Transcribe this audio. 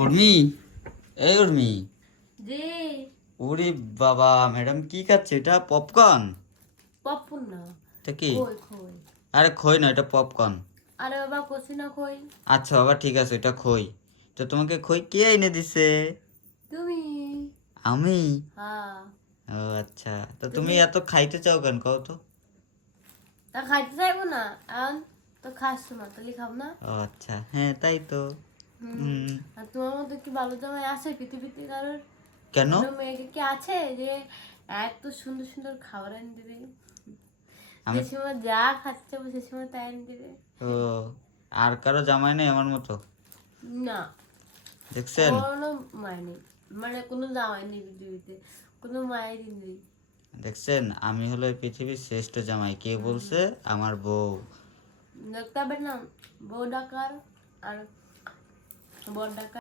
উর্মি, এই উর্মি, জি। ওরে বাবা, ম্যাডাম কি খাচ্ছে? এটা পপকর্ন? পপকর্ন না, এটা কি? খই খই। আরে খই না, এটা পপকর্ন। আরে বাবা কষি না খই। আচ্ছা বাবা, ঠিক আছে, এটা খই। তো তোমাকে খই কে এনে দিছে? তুমি। আমি? হ্যাঁ। ও আচ্ছা, তো তুমি তুমি এত খাইতে চাও কেন কও তো? তা খাইতে চাইবো না এখন, তো খাস না তাহলে খাব না। ও আচ্ছা, হ্যাঁ তাই তো। হুম। হুম। আর তোমার মধ্যে কি ভালো জামাই আছে পৃথিবীতে কারোর? কেন? কোনো মেয়েকে কি আছে যে এত সুন্দর সুন্দর খাবার এনে দিবে, যে আমি সময় যা খাচ্ছে চাইবো সে সময় তাই এনে দিবে? তো আর কারো জামাই নেই আমার মতো? না, দেখছেন? কোনো মায় নেই, মানে কোনো জামাই নেই পৃথিবীতে, কোনো মায়েরই নেই। দেখছেন, আমি হলো এই পৃথিবীর শ্রেষ্ঠ জামাই। কে বলছে? আমার বউ। দেখতে হবে না, বউ ডাকার আর বর ডাকার।